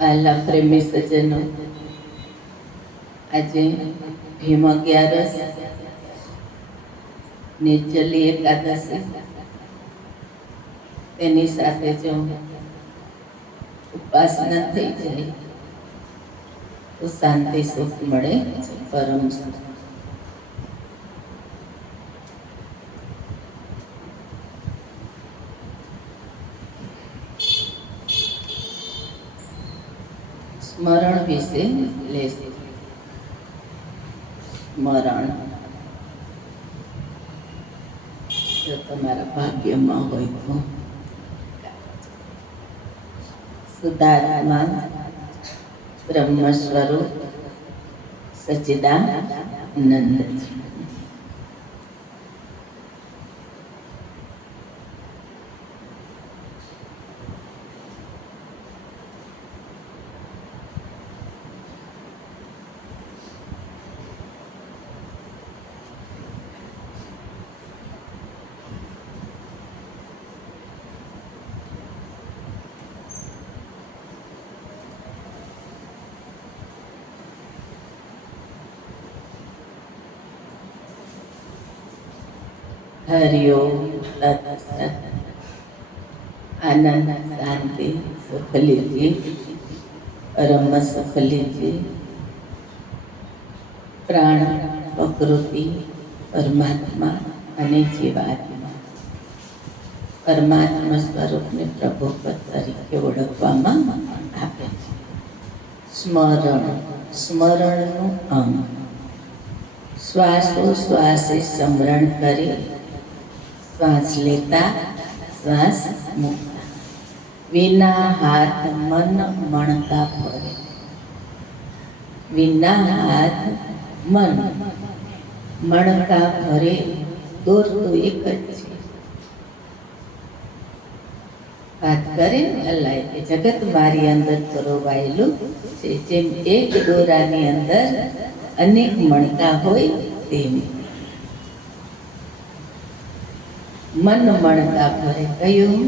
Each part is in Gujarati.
આલા પ્રેમી સજ્જનો, આજે ભીમ અગિયારસ, નિર્જલી એકાદશી, તેની સાથે જો ઉપાસના થઈ જાય તો શાંતિ સુખ મળે, પરમ સુખ. સ્મરણ વિશે લેશે. સ્મરણ જો તમારા ભાગ્યમાં હોય તો શુદ્ધાત્મા બ્રહ્મ સ્વરૂપ સચ્ચિદાનંદ. હરિઓમ તત્સત. આનંદ શાંતિ સુખ લીજીએ, પરમ સુખ લીજીએ. પ્રાણ, પ્રકૃતિ, પરમાત્મા અને જીવાત્મા, પરમાત્મા સ્વરૂપને પ્રભુપદ તરીકે ઓળખવામાં આવે છે. સ્મરણ, સ્મરણનું અંગ. શ્વાસોશ્વાસે સ્મરણ કરી શ્વાસ લેતા, શ્વાસ મૂકતા. વિના હાથ મન મણકા ફરે. વિના હાથ મન મણકા ફરે, દોર તો એક જ છે. વાત કરે અલ્લાહ કે જગત મારી અંદર પરોવાયેલું છે. જેમ એક દોરાની અંદર અનેક મણકા હોય તેમ મન મણકા ફરે. કયું?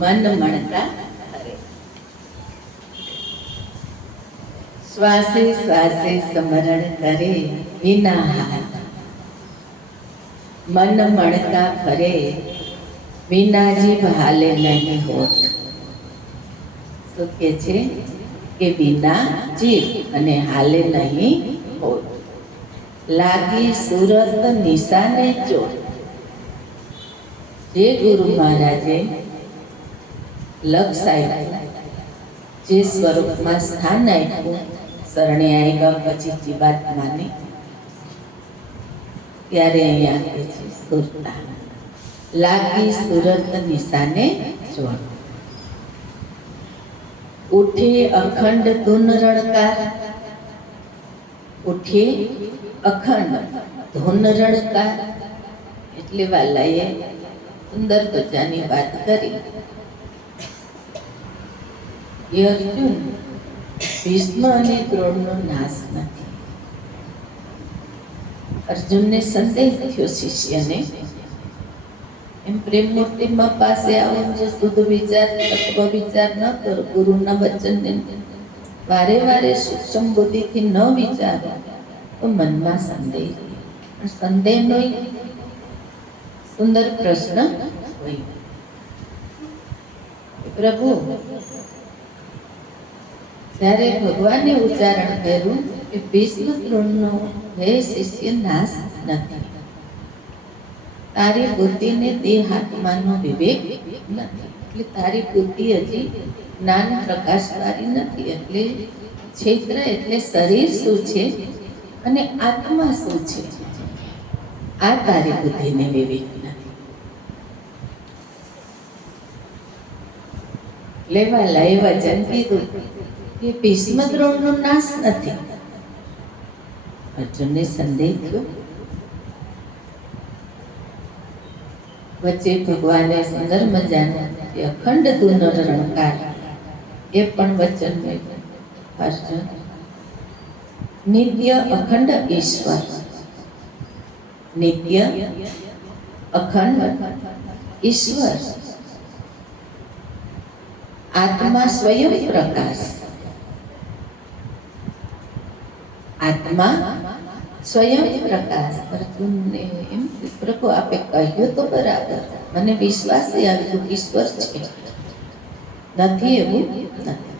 મન મણકા ફરે. શ્વાસે શ્વાસે સ્મરણ કરે વિના હાથ મન મણકા ફરે, વિના જીભ હાલે નહીં હોઠ. શું કે છે કે વિના જીભ અને હાલે નહીં હોઠ. લાગી સુરત નિશાને ચોટ. જે ગુરુ મહારાજે લક્ષ આપ્યું, જે સ્વરૂપમાં સ્થાન આપ્યું, શરણે આવ્યા પછી જીવાત્માને, ત્યારે અહીંયા આપે છે સુરતા. લાગી સુરત નિશાને ચોટ. ઉઠે અખંડ ધૂન રણકાર. ઉઠે અખંડ ધૂન રણકાર એટલે વાલાએ સુંદર બચ્ચાની વાત કરી. એ અર્જુન, ભીષ્મ અને દ્રોણનો નાશ નથી. અર્જુનને સંદેહ થયો શિષ્યને, એમ પ્રેમ મૂર્તિમાં પાસે આવો, જે શુદ્ધ વિચાર તત્વ વિચાર ન કરો, ગુરુના વચનને વારે વારે સૂક્ષ્મ બુદ્ધિથી ન વિચારો તો મનમાં સંદેહ. સંદેહનો સુંદર પ્રશ્ન હોય, પ્રભુ જ્યારે ભગવાને ઉચ્ચારણ કર્યું કે ભીષ્મ દ્રોણનો હે શિષ્ય નાશ નથી. તારી બુદ્ધિને દેહ આત્માનો વિવેક નથી, એટલે તારી બુદ્ધિ હજી જ્ઞાન પ્રકાશવાળી નથી. એટલે ક્ષેત્ર એટલે શરીર શું છે અને આત્મા શું છે, આ તારી બુદ્ધિને વિવેક નથી. લેવા લાવ્યા વચન કીધું કે ભીષ્મ દ્રોણનો નાશ નથી. અર્જુનને સંદેહ થયો. વચ્ચે ભગવાને સુંદર મજાનો અખંડ ધૂન રણકાર એ પણ વચન મેળવ્યું. અર્જુન, નિત્ય અખંડ ઈશ્વર, નિત્ય અખંડ ઈશ્વર, આત્મા સ્વયં પ્રકાશ, આત્મા સ્વયં પ્રકાશ. અર્જુનને એમ પ્રભુ આપે કહ્યું તો બરાબર, મને વિશ્વાસ આવ્યો ઈશ્વર છે, નથી એવું નથી,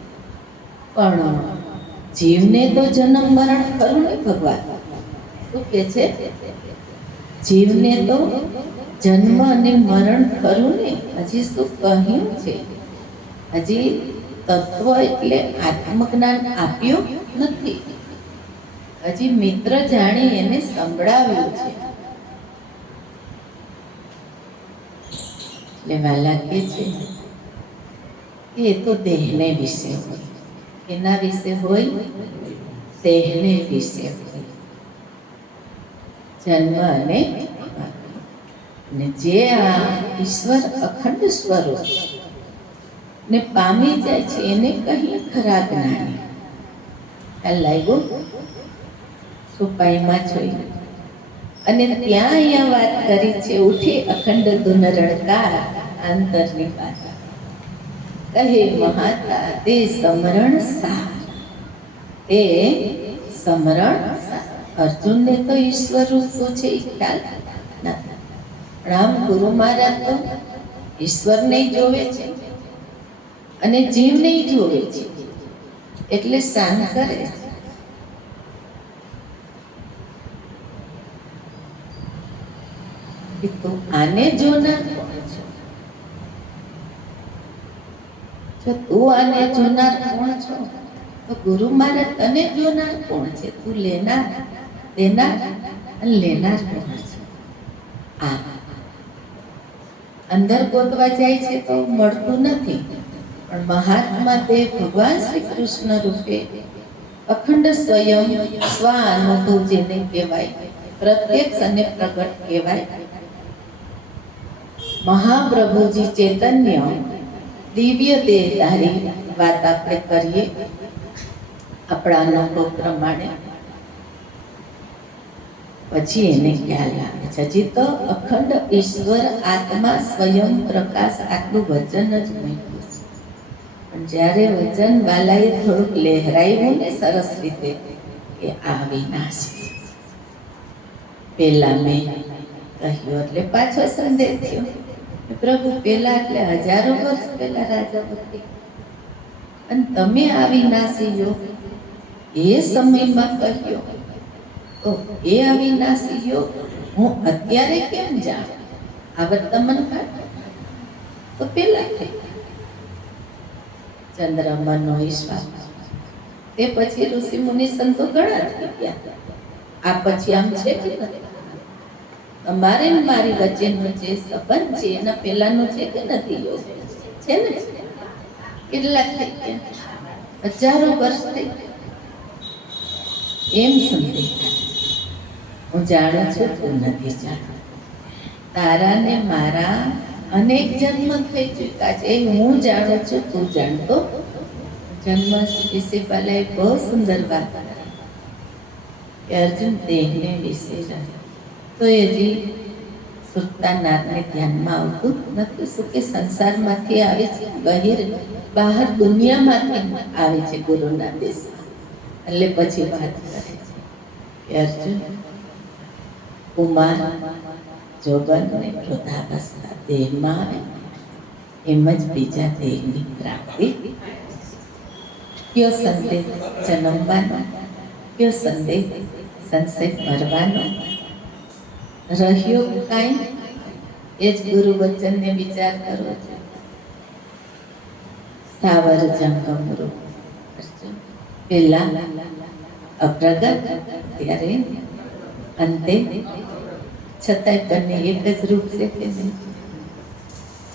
પણ જીવને તો જન્મ મરણ ખરું ને ભગવાન. શું કે છે? જીવને તો જન્મ અને મરણ ખરું ને. હજી શું કહ્યું છે? હજી તત્વ એટલે આત્મજ્ઞાન આપ્યું નથી. હજી મિત્ર જાણી એને સંભળાવ્યું છે. એટલે વાલા કે છે કે એ તો દેહને વિશે હોય. એના વિશે હોય? દેહને વિશે હોય. જન્મ અને જે આ ઈશ્વર અખંડ સ્વરૂપ ને પામી જાય છે એને કહીએ ખરા જ્ઞાની. ખ્યાલ લાગ્યો? સુપાઈમાં જોઈ અને ત્યાં અહીંયા વાત કરી છે, ઉઠી અખંડ ધૂન રણકાર આંતરની વાત. કહે મહાતા તે સમરણ સાર, તે સમરણ સાર. અર્જુનને તો ઈશ્વર રૂપ શું છે એ ખ્યાલ નથી. રામ ગુરુ મહારાજ તો ઈશ્વરને જોવે છે અને જીવને જોવે છે, એટલે શાન કરે છે. તું આને જોનાર કોણ છો? જો તું આને જોનાર કોણ છો તો ગુરુ મહારાજ તને જોનાર કોણ છે? તું લેનાર, દેનાર અને લેનાર કોણ છે? આ અંદર ગોતવા જાય છે તો મળતું નથી, પણ મહાત્મા તે ભગવાન શ્રી કૃષ્ણ રૂપે અખંડ સ્વયં સ્વ અનુભવ જેને કહેવાય, પ્રત્યક્ષ અને પ્રગટ કહેવાય. મહાપ્રભુજી ચૈતન્ય દિવ્ય દેહધારી વાત આપણે કરીએ આપણા અનુભવ પ્રમાણે, પછી એને ખ્યાલ આવે છે. હજી તો અખંડ ઈશ્વર આત્મા સ્વયં પ્રકાશ આટલું વચન જ મૂક્યું છે. પણ જ્યારે વચન વાલાએ થોડુંક લહેરાયું ને સરસ રીતે કે આ વિનાશી, પેલા મેં કહ્યું એટલે પાછો સંદેહ થયો. પ્રભુ પેલા એટલે હજારો વર્ષ પહેલા રાજા હતી અને તમે આ વિનાશી યોગ એ સમયમાં કહ્યો, તો એ અવિનાશી યોગ હું અત્યારે કેમ જાણું? આ વર્તમાન કાળ તો પેલા થઈ ચંદ્રમાનો ઈશ્વર, તે પછી ઋષિ મુનિ સંતો ઘણા થઈ ગયા. આ પછી આમ છે કે નથી? તમારે મારી વચ્ચેનો જે સંબંધ છે એના પેલાનો છે કે નથી? યોગ છે ને. કેટલા થઈ ગયા? હજારો વર્ષ થઈ ગયા. એમ સમજે હું જાણું છું, તું નથી જાણતો. તારા ને મારા અનેક જન્મ થઈ ચૂક્યા છે, હું જાણું છું, તું જાણતો. જન્મ વિશે પહેલા બહુ સુંદર વાત કે અર્જુન દેહને વિશે તો હજી સુરતા નાથને ધ્યાનમાં આવતું નથી. શું કે સંસારમાંથી આવે છે, બહાર દુનિયામાંથી આવે છે ગુરુના દેશમાં. એટલે પછી વાત કરે છે કે અર્જુન કુમાર જોગન ને વૃદ્ધાવસ્થા દેહમાં આવે, એમ જ બીજા દેહની પ્રાપ્તિ. કયો સંદેહ જન્મવાનો, કયો સંદેહ સંશય મરવાનો રહ્યો કાંઈ? એ જ ગુરુ વચનને વિચાર કરો છો. સ્થાવર જંગમ રૂપ પેલા અપ્રગટ, ત્યારે અંતે છતાંય બંને એક જ રૂપ છે કે નહીં?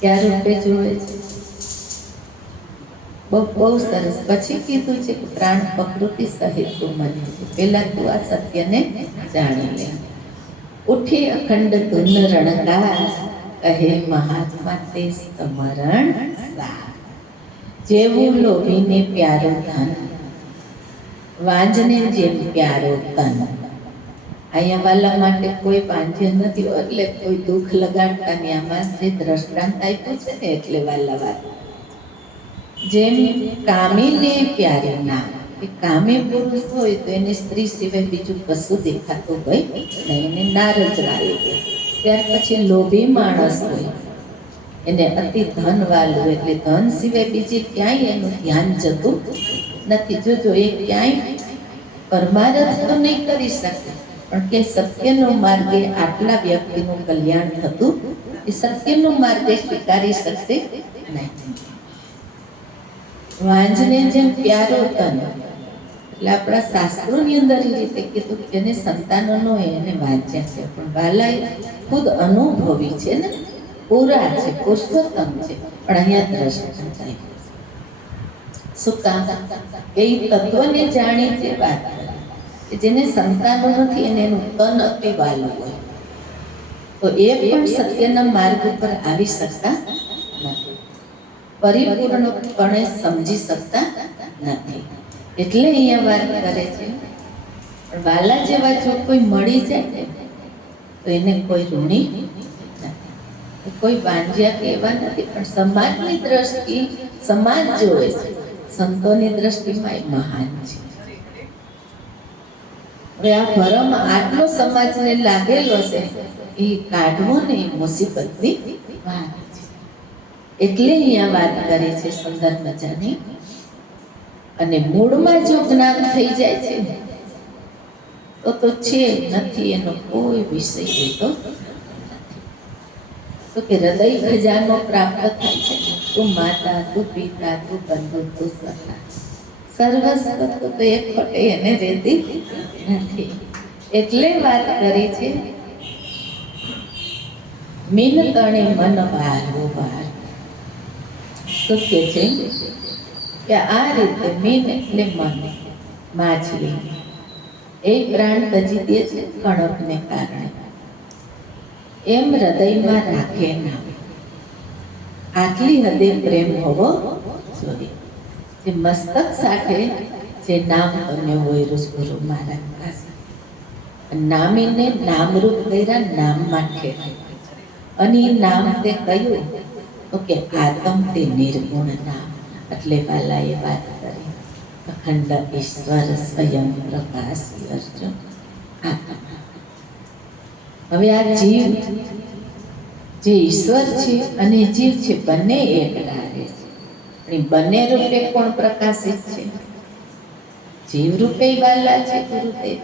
ક્યાં રૂપે જોવે છે? બહુ સરસ. પછી કીધું છે કે પ્રાણ પ્રકૃતિ સહિત તું મને છે. પેલા તું આ સત્યને જાણી લે. ઉઠી અખંડ ધૂન રણકાર, કહે મહાત્મા તે સ્મરણ સાર. જેવું લોભીને પ્યારો ધન, વાંજને જેમ પ્યારો તન. અહીંયા વાલા માટે કોઈ વાંજ્ય નથી, એટલે કોઈ દુઃખ લગાડતા ને આમાં જે દ્રષ્ટાંત આપ્યું છે ને એટલે વાલા વાત. જેમ કામીને પ્યારે ના, કે કામી પુરુષ હોય તો એને સ્ત્રી સિવાય બીજું કશું દેખાતું હોય નહીં, એને નાર જ લાગે. ત્યાર પછી લોભી માણસ હોય, એને અતિ ધન વાલું, એટલે ધન સિવાય બીજી ક્યાંય એનું ધ્યાન જતું નથી. જોજો એ ક્યાંય પરમારથ તો નહીં કરી શકે, પણ કે સત્યનો માર્ગે આટલા વ્યક્તિનું કલ્યાણ થતું, એ સત્યનો માર્ગે સ્વીકારી શકશે નહીં. વાંજને જેમ પ્યારો તન, એટલે આપણા શાસ્ત્રોની અંદર એ રીતે કીધું જેને સંતાનો ન હોય એને વાંચ્યા છે, પણ વાલાએ ખુદ અનુભવી છે ને, પૂરા છે, પુરુષોત્તમ છે, પણ અહીંયા દ્રષ્ટાંત આપ્યું. શું કામ? એ તત્વને જાણી છે વાત કે જેને સંતાનો નથી એને એનું તન અતિ વાલું હોય, તો એ પણ સત્યના માર્ગ ઉપર આવી શકતા નથી, પરિપૂર્ણપણે સમજી શકતા નથી. એટલે અહીંયા વાત કરે છે, પણ વાલા જેવા જો કોઈ મળી જાય તો એને કોઈ ઋણી નથી, કોઈ વાંજ્યા કે એવા નથી, પણ સમાજની દ્રષ્ટિ સમાજ જોવે છે, સંતોની દ્રષ્ટિમાં એ મહાન છે. હવે આ ભરમ આટલો સમાજને લાગેલો છે, એ કાઢવો ને એ મુસીબતની વાત છે. એટલે અહીંયા વાત કરે છે સુંદર મજાની. અને મૂળમાં જો જ્ઞાન થઈ જાય છે તો છે નથી એનો કોઈ વિષય હોતો નથી. તો કે હૃદય ખજાનો પ્રાપ્ત થાય છે, તું માતા, તું પિતા, તું બંધુ, તું સખા, સર્વસ્વ તો એક ખોટે એને રહેતી નથી. એટલે વાત કરી છે મીન તણે મન વારો વાર. તો કે છે કે આ રીતે મીન એટલે મન, માછલી એ પ્રાણ તજી દે છે કણકને કારણે, એમ હૃદયમાં રાખે ના, આટલી હદે પ્રેમ હોવો જોઈએ. જે મસ્તક સાથે જે નામ તમે હોય ગુરુ મહારાજ પાસે, નામીને નામરૂપ કર્યા, નામમાં ઠેરાય. અને એ નામ તે કહ્યું તો કે આત્મ તે નિર્ગુણ નામ. એટલે વાલાએ વાત કરી અખંડ ઈશ્વર સ્વયં પ્રકાશ અર્જુન આત્મા. હવે આ જીવ જે ઈશ્વર છે અને જીવ છે બંને એક ધારે છે, બંને રૂપે કોણ પ્રકાશિત છે? જીવ રૂપે વાલા છે ગુરુદેવ,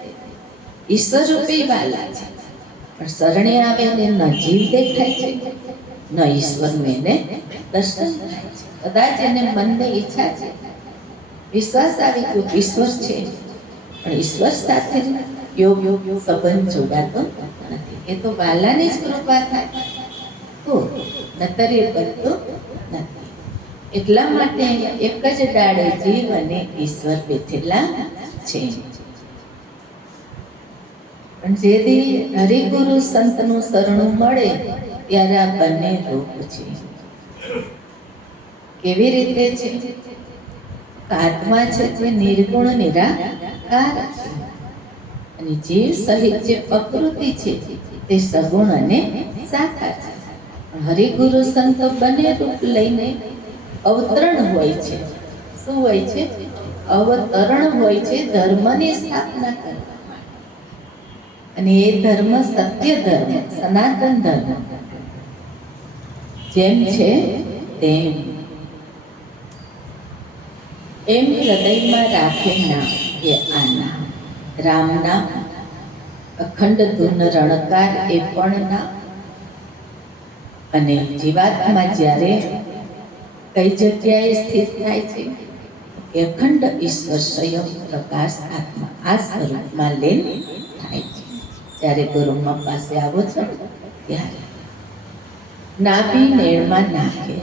ઈશ્વર રૂપે વાલા છે, પણ શરણે આવે ને ન જીવ દેખાય છે ન ઈશ્વરનું એને દર્શન થાય છે. કદાચ એને મનને ઈચ્છા છે, વિશ્વાસ આવી ગયો ઈશ્વર છે, પણ ઈશ્વર સાથે યોગ સંબંધ જોડાતો નથી. એ તો વાલાની જ કૃપા થાય તો નતર એ બનતો નથી. એટલા માટે એક જ ડાળે જીવ અને ઈશ્વર બેઠેલા છે. પણ જેથી હરિગુરુ સંતનું શરણું મળે ત્યારે આ બંને રૂપ છે. કેવી રીતે છે? આત્મા છે જે નિર્ગુણ નિરાકાર છે, અને જીવ સહિત જે પ્રકૃતિ છે તે સગુણ અને સાકાર છે. હરિગુરુ સંતો બંને રૂપ લઈને અવતરણ હોય છે. શું હોય છે? અવતરણ હોય છે ધર્મની સ્થાપના કરવા માટે. અને એ ધર્મ સત્ય ધર્મ, સનાતન ધર્મ જેમ છે તેમ એમ હૃદયમાં રાખે નામ, એ આ નામ રામ નામ, અખંડ ધૂન રણકાર એ પણ નામ. અને જીવાત્મા જ્યારે કઈ જગ્યાએ સ્થિત થાય છે? અખંડ ઈશ્વર સ્વયં પ્રકાશ આત્મા આ સ્વરૂપમાં લીન થાય છે. જ્યારે ગુરુમાં પાસે આવો છો ત્યારે નાભી નેળમાં નાખે,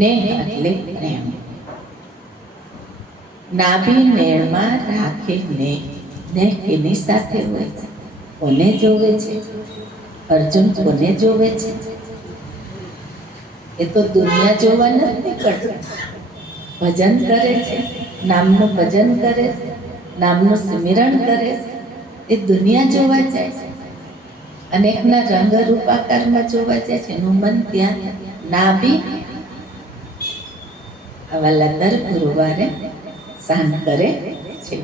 ને એટલે પ્રેમ. નાભી નેળમાં રાખે ને એની સાથે હોય છે. કોને જોવે છે? અર્જુન કોને જોવે છે? એ તો દુનિયા જોવા નથી કરતા, ભજન કરે છે, નામનું ભજન કરે છે, નામનું સ્મરણ કરે છે, એ દુનિયા જોવા જાય છે. અનેકના રંગ રૂપાકારમાં જોવા જાય છે. એનું મન ત્યાં નાભી. આવા દર ગુરુવારે શાંત કરે છે.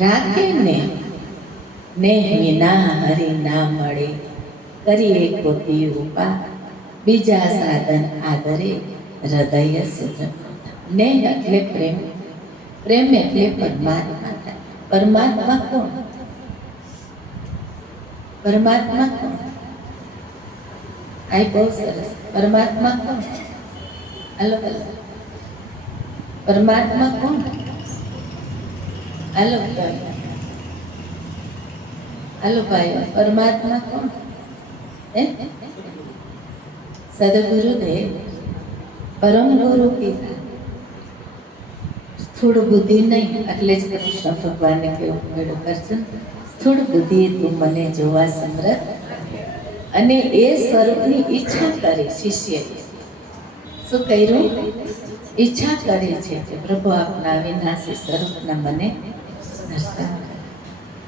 રાખે ને વિના હરિ ના મળે, કરીએ કોટી ઉપા, બીજા સાધન આદરે, હૃદય સુજન. ને એટલે પ્રેમ, પ્રેમ એટલે પરમાત્મા. પરમાત્મા કોણ? પરમાત્મા કોણ? આ બહુ સરસ. પરમાત્મા કોણ? હાલો હાલો, પરમાત્મા કોણ? હાલો હાલો ભાઈ, પરમાત્મા કોણ? સદગુરુદેવ, પરમ ગુરુ કીધા. સ્થૂળ બુદ્ધિ નહીં, એટલે જ કૃષ્ણ ભગવાને કેવું મેળો કરશે, સ્થૂળ બુદ્ધિ તું મને જોવા સમર્થ. અને એ સ્વરૂપની ઈચ્છા કરે શિષ્ય. શું કર્યું? ઈચ્છા કરે છે કે પ્રભુ આપના વિનાશી સ્વરૂપના મને દર્શન.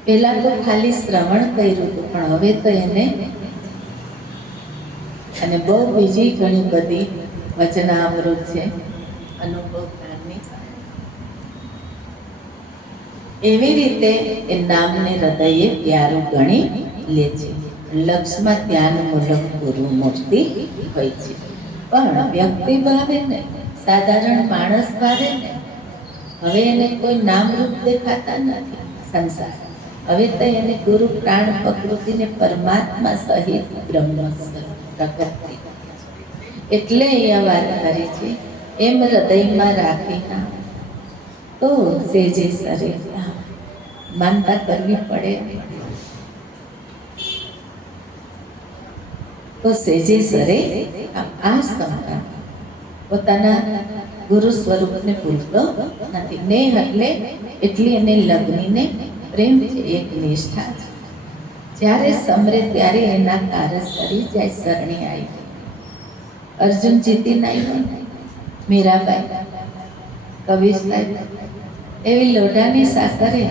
પહેલા તો ખાલી શ્રવણ કર્યું હતું, પણ હવે તો એને અને બહુ બીજી ઘણી બધી વચનામૃત છે અનુભવ જ્ઞાનની. એવી રીતે એ નામને હૃદયે પ્યારું ગણી લે છે. લક્ષમાં ધ્યાન મૂલક ગુરુ મૂર્તિ હોય છે, પણ વ્યક્તિ ભાવે ને, સાધારણ માણસ ભાવે ને. હવે એને કોઈ નામરૂપ દેખાતા નથી સંસાર. હવે તો એને ગુરુ પ્રાણ પ્રકૃતિને પરમાત્મા સહિત બ્રહ્મ પ્રકૃતિ. એટલે અહીંયા વાત કરી છે, એમ હૃદયમાં રાખી ના તો સેજે સરે માનતા કરવી પડે. તો સેજે સરે આ સંતાન પોતાના ગુરુ સ્વરૂપને ભૂલતો નથી. ને એટલે એટલી એને લગ્નીને પ્રેમ છે, એક નિષ્ઠા છે. જ્યારે સમરે ત્યારે એના કારજ કરી જાય. શરણી આવી, અર્જુન જીતી નહીં, મીરાબાઈ, કવિ સાહેબ એવી લોઢાની સાકરે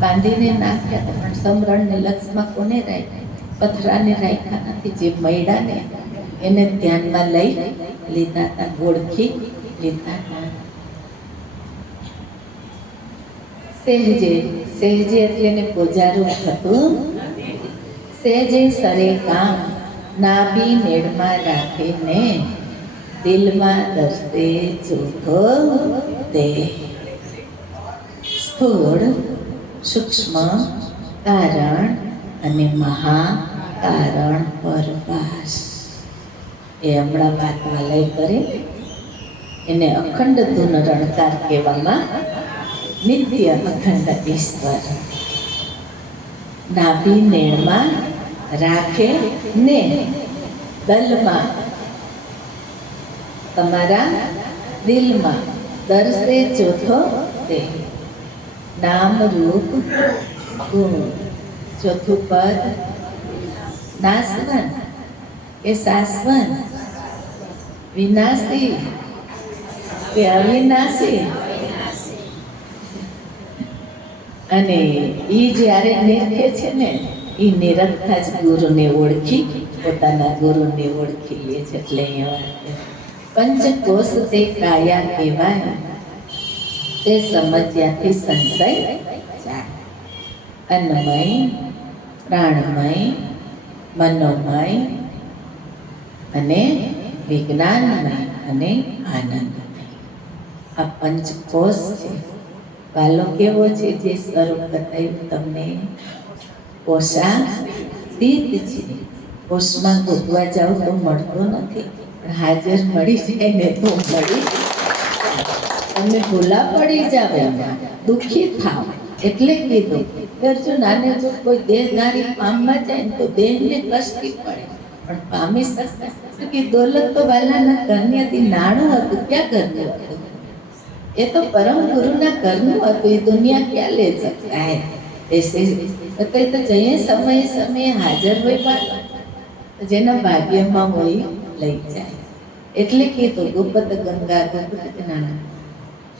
બાંધીને નાખ્યા હતા, પણ સમરણને લક્ષમાં કોને રાખ્યા? પથરાને રાખ્યા નથી. જે મૈડાને એને ધ્યાનમાં લઈ લીધા હતા, ગોળખી લીધા હતા. સહેજે, સહેજે એટલે એને પોજારું થતું. સહેજે સરે કામ નાભી નેડમાં રાખીને, દિલમાં દર્શે ચોથો દેહ. સ્થૂળ, સૂક્ષ્મ, કારણ અને મહાકારણ પરભાસ. એ હમણાં વાતમાં લઈ કરે એને અખંડ ધૂન રણકાર કહેવામાં. નિત્ય અખંડ ઈશ્વર નાભી નેણમાં રાખે ને, દલમાં તમારા દિલમાં દર્શે ચોથો તે. નામ રૂપ ગુણ. ચોથું પદ નાશવન કે શાશ્વત, વિનાશી કે અવિનાશી. અને એ જ્યારે નિરખે છે ને, એ નિરખતા જ ગુરુને ઓળખી, પોતાના ગુરુને ઓળખી લે છે. એટલે પંચકોશ તે કાયા કહેવાય, તે સમજ્યાથી સંશય જાય. અન્નમય, પ્રાણમય, મનોમય અને વિજ્ઞાનમય અને આનંદમય. આ પંચકોશ છે. વાલો કેવો છે? જે સ્વરૂપ બતાવ્યું તમને, કોષાતીત છે. કોષમાં ગોતવા જાવ તો મળતો નથી, પણ હાજર મળી જાય ને તો મળી. તમે ભૂલા પડી જાવ, એમાં દુઃખી થાવ. એટલે કીધું અર્જુન, આને જો કોઈ દેહધારી પામવા જાય ને તો દેહને કષ્ટી પડે, પણ પામી શકતા કે દોલત તો વાલાના ઘરથી નાણું હતું. ક્યાં ઘરનું હતું? એ તો પરમ ગુરુના ઘરનું હતું. એ દુનિયા ક્યાં લે શકતા હે? ऐसे કઈ તો જઈએ સમયે સમયે હાજર હોય, પણ જેના ભાગ્યમાં હોય લઈ જાય. એટલે કીધું ગુપ્ત ગંગા ગુપ્ત જ્ઞાન,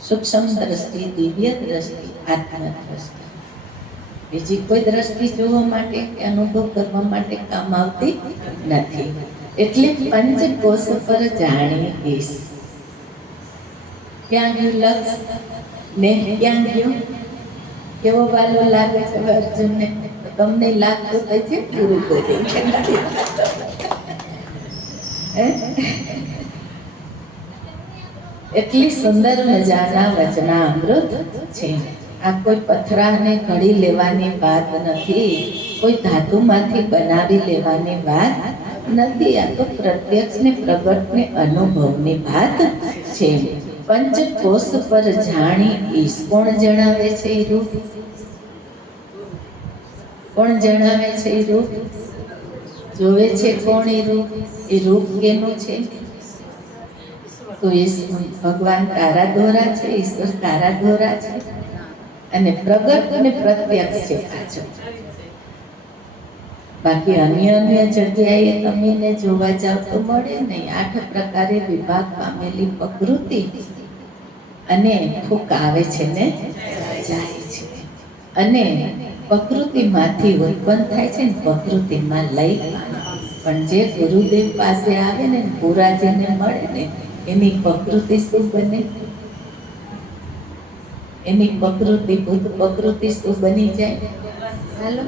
સૂક્ષ્મ દ્રષ્ટિ, દિવ્ય દ્રષ્ટિ, આત્મ દ્રષ્ટિ. બીજી કોઈ દ્રષ્ટિ જોવા માટે કે અનુભવ કરવા માટે કામ આવતી નથી. એટલે પંચકોશ પર જાણી દઈશ. ક્યાં ગયું લક્ષ? ને ક્યાં ગયો? કેવો વાલો લાગે છે અર્જુનને? તમને લાગતું તો છે પૂરું કર્યું છે, નથી એટલી સુંદર મજાના વચનામૃત છે. આ કોઈ પથરાને ઘડી લેવાની વાત નથી, કોઈ ધાતુમાંથી બનાવી લેવાની વાત નથી. આ તો પ્રત્યક્ષ ને પ્રગટ ને અનુભવની વાત છે. પંચકોશ પર જાણી ઈશ કોણ જણાવે છે? એ રૂપ કોણ જણાવે છે? એ રૂપ જોવે છે કોણ? એ રૂપ કેનું છે? તો ભગવાન તારા દોરા છે, ઈશ્વર તારા દોરા છે, અને પ્રગટ અને પ્રત્યક્ષ છે પાછો. બાકી અન્ય જગ્યાએ તમે એને જોવા જાવ તો મળે નહીં. 8 પ્રકારે વિભાગ પામેલી પ્રકૃતિ અને ફૂંક આવે છે ને જાય છે, અને પ્રકૃતિમાંથી ઉત્પન્ન થાય છે ને પ્રકૃતિમાં લઈ. પણ જે ગુરુદેવ પાસે આવે ને, પૂરા જેને મળે ને, એની પ્રકૃતિ શું બને? એની પ્રકૃતિ ભૂત પ્રકૃતિ શું બની જાય? ચાલો,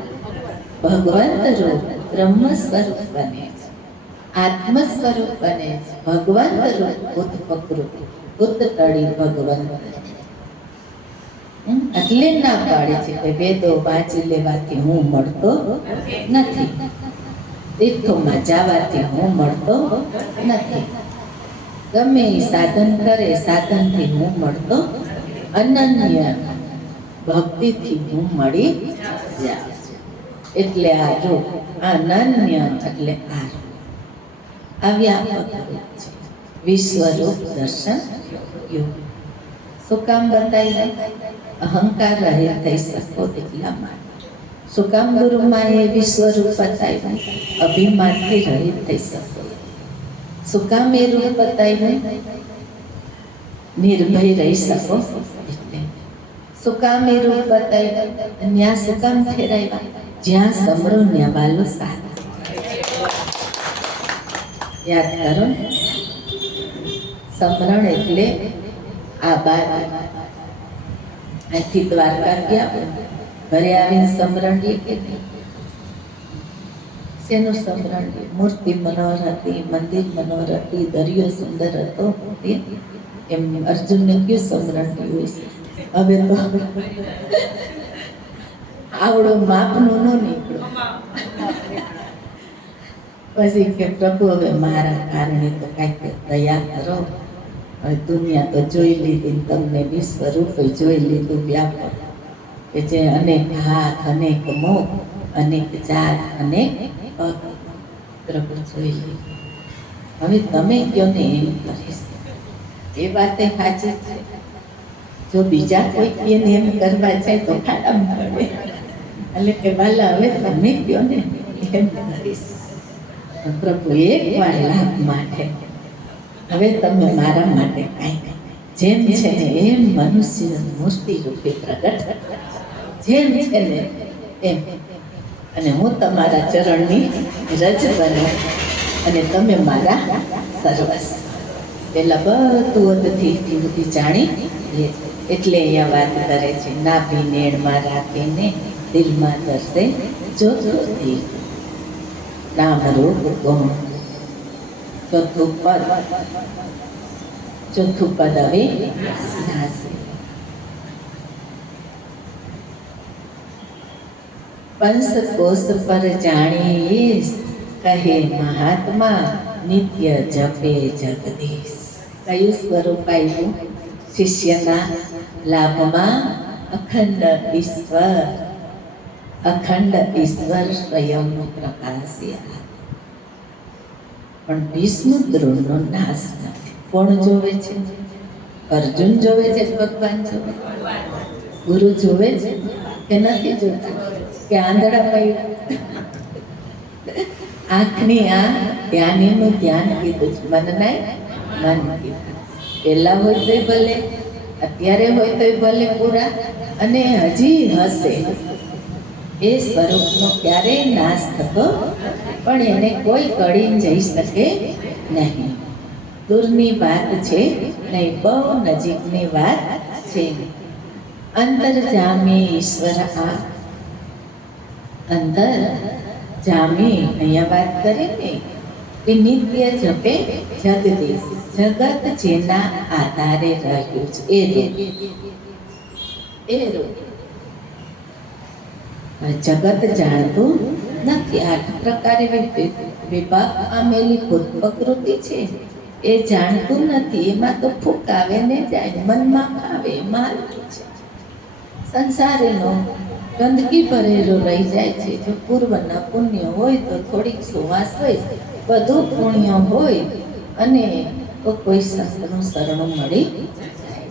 ભગવંત રૂપ બ્રહ્મ સ્વરૂપ બને છે, આત્મ સ્વરૂપ બને છે. ભગવંત રૂપ ભૂત પ્રકૃતિ, ભૂત તળી ભગવંત. એટલે ના પાડે છે કે વેદો વાંચી લેવાથી હું મળતો નથી, તીર્થોમાં જવાથી હું મળતો નથી, ગમે એ સાધન કરે સાધનથી હું મળતો, અનન્ય ભક્તિથી હું મળી જાઉં છું. એટલે આ રૂપ અનન્ય, એટલે આ રૂપ આ વ્યાપક રૂપ છે. વિશ્વરૂપ દર્શન યોગ. શું કામ બતાવ્યું? અહંકાર રહિત થઈ શકો એટલા માટે. શું કામ ગુરુમાએ વિશ્વરૂપ બતાવ્યું? અભિમાનથી રહિત થઈ શકો. શું કામ એ રૂપ બતાવ્યું? નિર્ભય રહી શકો એટલે. શું કામ એ રૂપ બતાવ્યું? ત્યાં શું કામ ફેરાવ્યા? જ્યાં સમરો ત્યાં વાલો સાથ. યાદ કરો, સમરણ એટલે આ બાદ અહીંથી દ્વારકા ગયા, ઘરે આવીને સમરણ લે કે નહીં? શેનું સમરણ લે? મૂર્તિ મનોહર હતી, મંદિર મનોહર હતી, દરિયો સુંદર હતો, એમ અર્જુનને કયું સમરણ લેવું છે? હવે તો આવડો માપનું ન નીકળો. પછી કે પ્રભુ હવે મારા કારણે તો કાંઈક દયા કરો. હવે દુનિયા તો જોઈ લીધી, તમને વિશ્વરૂપ જોઈ લીધું વ્યાપક, કે જે અનેક હાથ, અનેક મુખ, અનેક જાત, અનેક પગ, પ્રભુ જોઈ લીધું. હવે તમે કયો ને એમ કરીશ. એ વાતે સાચી છે. જો બીજા કોઈ એને એમ કરવા જાય તો ખાડામાં પડે. એટલે કે વાલા હવે તમે કયો ને એમ કરીશ. પ્રભુ એક વાર લાભ માટે હવે તમે મારા માટે કાંઈ જેમ છે ને એમ મનુષ્ય મૂર્તિ રૂપે પ્રગટ, જેમ છે ને એમ, અને હું તમારા ચરણની રજ બનો અને તમે મારા સર્વસ્વ. પેલા બધું અદથી જાણી લે. એટલે અહીંયા વાત કરે છે, નાભી નેણમાં રાખીને દિલમાં દર્શે જોતી નામ રૂપ ગુણ. ચોથું પદ હવે નાસે. પંચકોશ પર જાણીશ કહે મહાત્મા, નિત્ય જપે જગદીશ. કયું સ્વરૂપ આવ્યું શિષ્યના લાભમાં? અખંડ ઈશ્વર, અખંડ ઈશ્વર સ્વયંનો પ્રકાશ્યા. પણ ભીષ્મ દ્રોણનો નાશ નથી. કોણ જોવે છે? અર્જુન જોવે છે, ભગવાન જોવે, ગુરુ જોવે છે કે નથી જોતા? કે આંધળા પડ્યા? આંખની આ ધ્યાનીનું ધ્યાન કીધું છે, મન નાય મન કીધું. પહેલા હોય તોય ભલે, અત્યારે હોય તોય ભલે પૂરા, અને હજી હશે. એ સ્વરૂપનો ક્યારેય નાશ થતો પણ એને કોઈ કળી જઈ શકે નહીં. દૂરની વાત છે નહીં, બહુ નજીકની વાત છે. અંતરજામી ઈશ્વર આ અંદર જામી અહીંયા વાત કરીને કે નિત્ય જપે જગદીશ, જગત જેના આધારે રહ્યું છે એ રૂપ. જગત જાણતું નથી. 8 પ્રકારે વિભાગ પામેલી ભૂત પ્રકૃતિ છે એ જાણતું નથી. એમાં તો ફૂંક આવે ને જાય, મનમાં આવે, એમાં છે. સંસારીનો ગંદકી ભરેલો રહી જાય છે. જો પૂર્વના પુણ્ય હોય તો થોડીક સુવાસ હોય, બધું પુણ્ય હોય અને તો કોઈ સંતનું શરણું મળી જાય.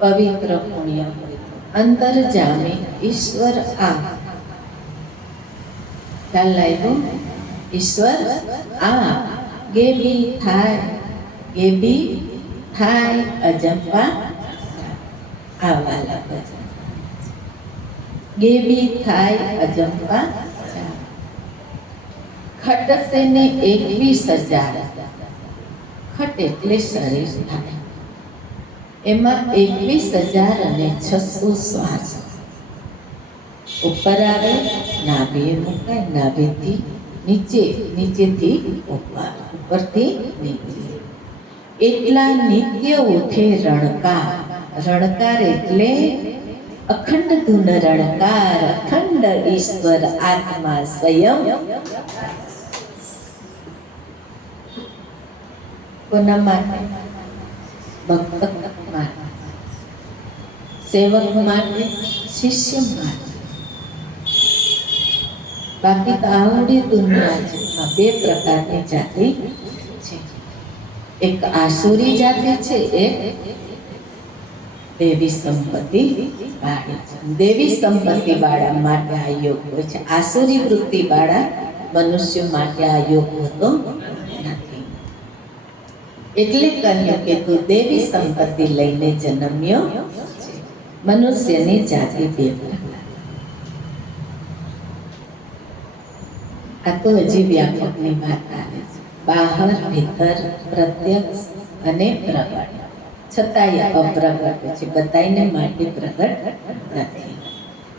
પવિત્ર પુણ્ય હોય તો અંતર જામે ઈશ્વર આ. ખ્યાલ આવ્યો? ઈશ્વર આ ગેબી થાય અજંપા આવાલા ભજન. ગેબી થાય અજંપા ખટસે ને 21,000. ખટ એટલે શરીર થાય, એમાં 21,600 શ્વાસ ઉપર આવે, નાભીએ મુકાય, નાભીથી નીચે, નીચેથી ઉપર, ઉપરથી નીચે. એટલા નિત્ય ઉઠે રણકાર. રણકાર એટલે અખંડ ધૂન રણકાર, અખંડ ઈશ્વર આત્મા સ્વયં. કોના માટે? ભક્ત માટે, સેવક માટે, શિષ્ય માટે. બાકી તો આવડી દુનિયા છે. 2 પ્રકારની જાતિ છે. એક આસુરી જાતિ છે, એક દેવી સંપત્તિ વાળી છે. દેવી સંપત્તિ વાળા માટે આ યોગ હોય છે. આસુરી વૃત્તિ વાળા મનુષ્ય માટે આ યોગ હોતો નથી. એટલે કહ્યું કે તું દેવી સંપત્તિ લઈને જન્મ્યો છે. મનુષ્યની જાતિ 2 પ્રકાર. આ તો હજી વ્યાપકની વાત આવે છે. બહાર, ભીતર, પ્રત્યક્ષ અને પ્રગટ. છતાંય અપ્રગટ છે, બધાને માટે પ્રગટ નથી.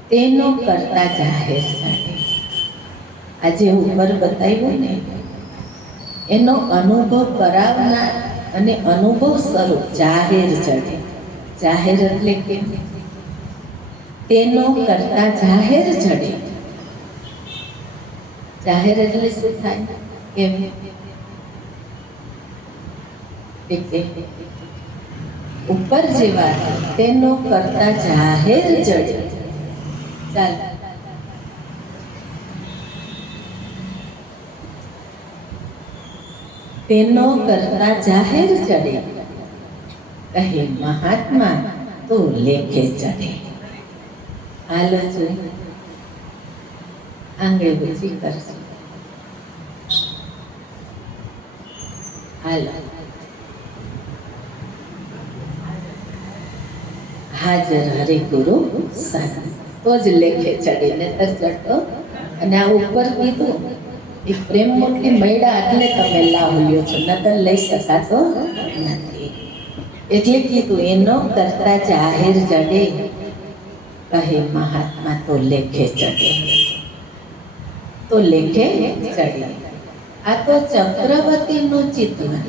તેનો કરતા જાહેર જાણે. આજે ઉપર બતાવ્યું ને, એનો અનુભવ કરાવનાર અને અનુભવ સ્વરૂપ જાહેર ચડે. જાહેર એટલે કે તેનો કરતા જાહેર ચડે. જાહેર એટલે શું થાય? કેમ? ઉપર જેવા તેનો કરતા જાહેર ચડે. ચાલ, તેનો કરતા જાહેર ચડે. કહે મહાત્મા તો લેખે ચડે. હાલો જોઈ, આંગળી બુજી કરશે. હાલો, હાજર હરે ગુરુ સન, તો જ લેખે ચડે, નતર ચડતો. અને આ ઉપર કીધું એક પ્રેમ મૂર્તિ મળ્યા એટલે તમે લાભ લ્યો છો, નતર લઈ શકાતો નથી. એટલે કીધું એનો કરતા જાહેર ચડે. કહે મહાત્મા તો લેખે ચડે. તો લેખે ચડે. આ તો ચક્રવર્તીનું ચિતવન.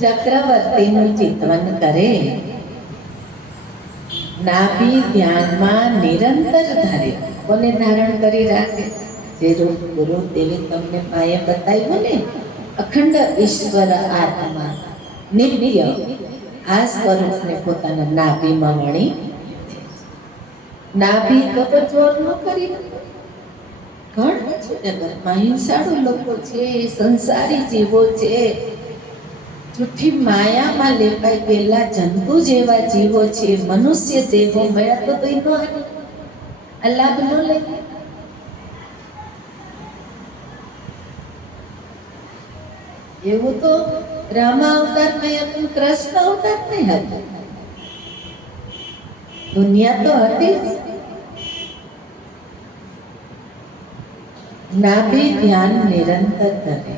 ચક્રવર્તીનું ચિતવન કરે. નાભી ધ્યાનમાં નિરંતર ધરે. કોને ધારણ કરી રાખે? જે રૂપ ગુરુ દેવી તમને પાયે બતાવ્યું ને, અખંડ ઈશ્વર આત્મા નિત્ય આ સ્વરૂપને પોતાના નાભીમાં વણી. નાભી કપચોર ન કરી. ઘણા છે જગતમાં હિંસાળુ લોકો છે, સંસારી જીવો છે, જૂઠી માયામાં લેપાઈ ગયેલા જંતુ જેવા જીવો છે. મનુષ્ય દેહો મળ્યા તો એનો આ લાભ ન લે. એવું તો રામા અવતારમાં હતું, કૃષ્ણ અવતાર નહીં હતું. દુનિયા તો હતી જ. નાભી ધ્યાન નિરંતર ધરે.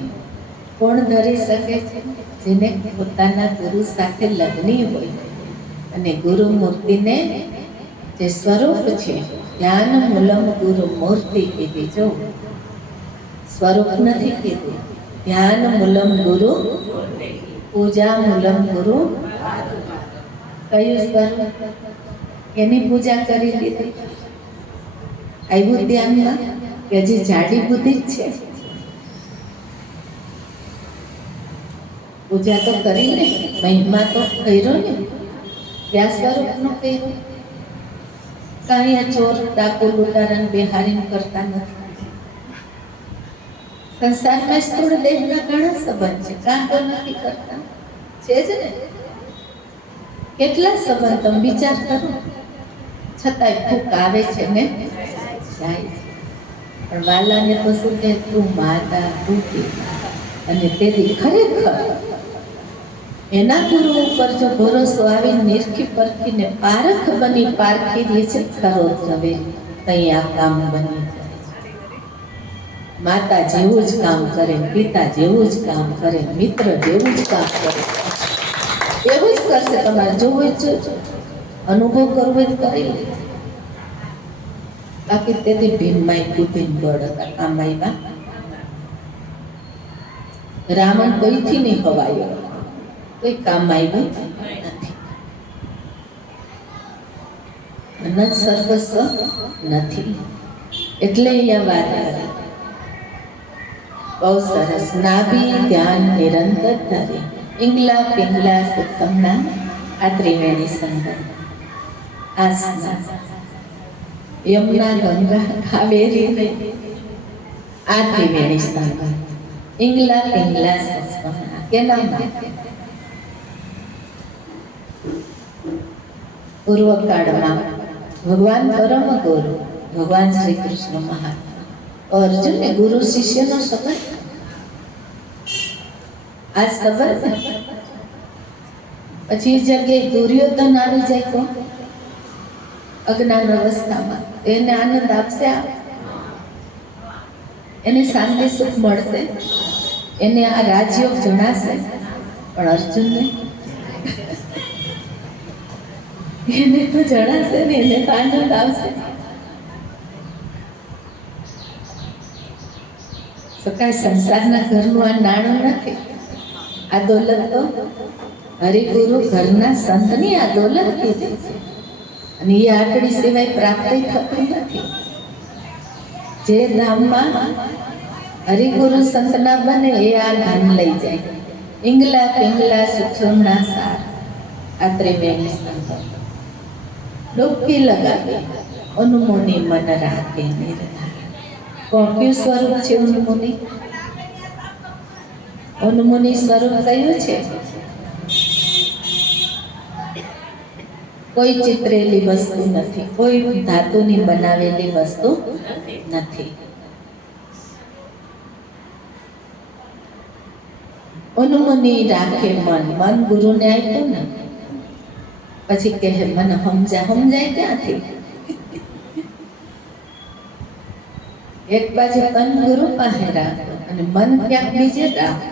કોણ ધરી શકે છે? જેને પોતાના ગુરુ સાથે લગ્ની હોય અને ગુરુ મૂર્તિને જે સ્વરૂપ છે, ધ્યાન મૂલમ ગુરુ મૂર્તિ કીધી. જો સ્વરૂપ નથી કીધું, ધ્યાન મૂલમ ગુરુ, પૂજા મૂલમ ગુરુ. કયું સ્વરૂપ? એની પૂજા કરી લીધી. આવ્યું ધ્યાનમાં કે હજી જાડી બુદ્ધિ જ છે? પૂજા તો કરી ને, મહિમા તો કર્યો ને, ક્યાં સ્વરૂપનો કર્યો? કાંઈ આ ચોર ડાકુ લૂંટારાને બેહારીને કરતા નથી. સંસારમાં સ્થૂળ દેહના ઘણા સંબંધ છે, કાં તો નથી કરતા, છે જ ને. કેટલા સંબંધ તમે વિચાર કરો, છતાંય ફૂંક આવે છે ને જાય છે. પણ વાલાને તો શું કે તું માતા તું પિતા, અને તેથી ખરેખર એના ગુરુ ઉપર જો ભરોસો આવી નિરખી પરખીને પારખ બની પારખી લે છે ખરો હવે તઈ આ કામ બની જાય. માતા જેવું જ કામ કરે, પિતા જેવું જ કામ કરે, મિત્ર જેવું જ કામ કરે, એવું જ કરશે. તમારે જોવું જ અનુભવ કરવો જ કરી લે. બાકી તેથી ભીમમાઈ કુદીન બળ હતા કામ આવ્યા. રાવણ કોઈથી નહીં ખવાયો, કોઈ કામ આવ્યું નથી. ધન સર્વસ્વ નથી, એટલે અહીંયા વાત કરી. બહુ સરસ. નાભી ધ્યાન નિરંતર ધરે, પિંગલા પિંગલા સુખમના આ ત્રિવેણી સંગમ. આસના યમુના ગંગા કાવેરી આ ત્રિવેણી સંગમ. પિંગલા પિંગલા સુખમના કેના માટે? પૂર્વકાળમાં ભગવાન પરમ ગુરુ ભગવાન શ્રી કૃષ્ણ મહાત્મા અર્જુનને ગુરુ શિષ્યનો સંબંધ. આ સંબંધ પછી જગ્યાએ દુર્યોધન આવી જાય તો અજ્ઞાન અવસ્થામાં એને આનંદ આપશે, એને શાંતિ સુખ મળશે, એને આ રાજયોગ જણાશે. પણ અર્જુનને એને તો જણાશે ને, એને તો આનંદ આવશે. તો કાંઈ સંસારના ઘરનું આ નાણું નથી. આ દોલત તો હરિગુરુ ઘરના સંતની આ દોલત કીધી છે, અને એ આટડી સિવાય પ્રાપ્ત થતું નથી. જે ધામમાં હરિગુરુ સંતના બને એ આ ધામ લઈ જાય. પિંગલા પિંગલા સુખમના સાર આ ત્રિવેણી સંગમ. ડૂબકી લગાવી અનુમુનિ મન રાખે નિર્ધાર. કયું સ્વરૂપ છે અનુમુનિ? અનુમુનિ સ્વરૂપ કયું છે? કોઈ ચિતરેલી વસ્તુ નથી, કોઈ ધાતુની બનાવેલી વસ્તુ નથી. અનુમુનિ રાખે મન. મન ગુરુને આપ્યું ને, પછી કહે મને સમજાય ક્યાંથી? એક બાજુ તન ગુરુ પાસે રાખો અને મન ક્યાંક બીજે રાખો.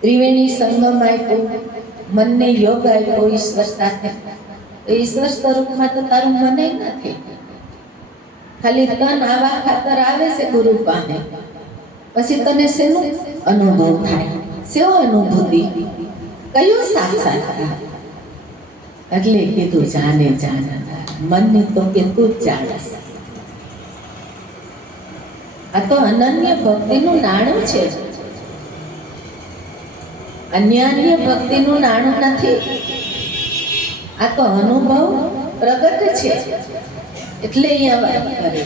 ત્રિવેણી સંગમ આપ્યું, મનને યોગ આપ્યો ઈશ્વર સાથે. તો ઈશ્વર સ્વરૂપમાં તો તારું મને નથી, ખાલી તન આવા ખાતર આવે છે ગુરુ પાસે. પછી તને શેનો અનુભવ થાય? શેવો અનુભૂતિ? કયો સાક્ષાત્કાર? એટલે કીધું જાને જાનનાર. મનને તો કે તું જ જાણસ. આ તો અનન્ય ભક્તિનું નાણું છે, અન્ય ભક્તિનું નાણું નથી. આ તો અનુભવ પ્રગટ છે. એટલે અહીંયા વાત કરે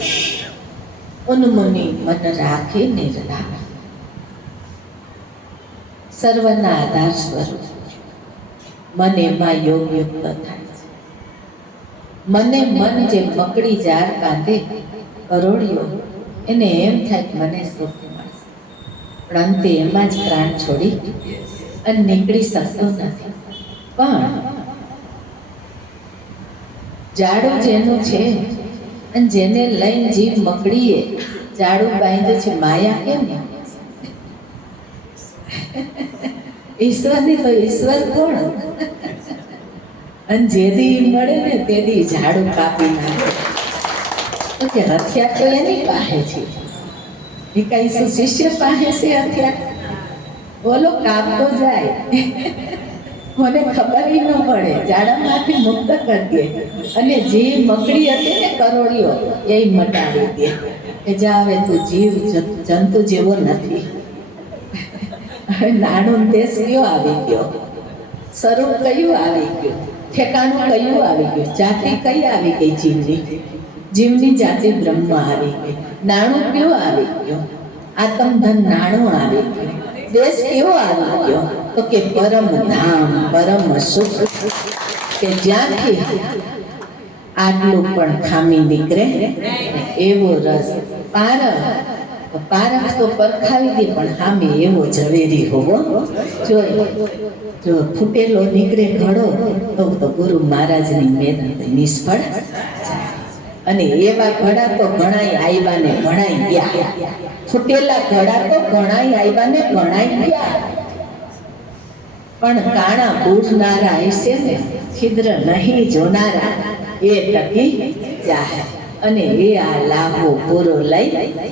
અનુમુનિ મન રાખે નિર્ધાર. સર્વના આધાર સ્વરૂપ મન એમાં યોગ યુક્ત થાય છે. મને મન જે મકડી જાર કાંધે કરોડિયો, એને એમ થાય કે મને સુખ મળશે, પણ અંતે એમાં જ પ્રાણ છોડી અને નીકળી શકતો નથી. પણ જાડું જેનું છે અને જેને લઈને જીવ મકડીએ જાડું બાંધ્યું છે, માયા કેમ? ઈશ્વરની તો ઈશ્વર કોણ? અને જેદી મળે ને તેદી ઝાડુ કાપી નાખે. તો કે હથિયાર તો એની પાસે છે, એ કઈ શું શિષ્ય પાસે છે હથિયાર? બોલો કાપતો જાય, મને ખબર ન પડે, ઝાડામાંથી મુક્ત કરી દે. અને જે મકડી હતી ને કરોળીઓ એ મટાડી દે કે જા હવે તું જીવ જંતુ જેવો નથી. હવે નાનું દેશ કયો આવી ગયો, સ્વરૂપ કયું આવી ગયું, ઠેકાણું કયું આવી ગયું, જાતિ કઈ આવી ગઈ? જીવની જાતિ બ્રહ્મ આવી ગઈ. નાણું કયું આવી ગયું? આત્મધન નાણું આવી ગયું. દેશ કેવો આવી ગયો? તો કે પરમ ધામ, પરમ સુખ, કે જ્યાંથી આટલું પણ ખામી નીકળે એવો રસ. પારખ તો પરખાવી દે, પણ સામે એવો ઝવેરી હોવો જોઈએ. જો ફૂટેલો નીકળે ઘડો તો ગુરુ મહારાજની મહેનત નિષ્ફળ જાય. અને એવા ઘડા તો ઘણાય આવ્યા ને ઘણાય ગયા. ફૂટેલા ઘડા તો ઘણાય આવ્યા ને ઘણાય ગયા. પણ કાણા બૂઢનારા હશે ને છિદ્ર નહીં જોનારા એ ટકી જાય. અને એ આ લાભો પૂરો લઈ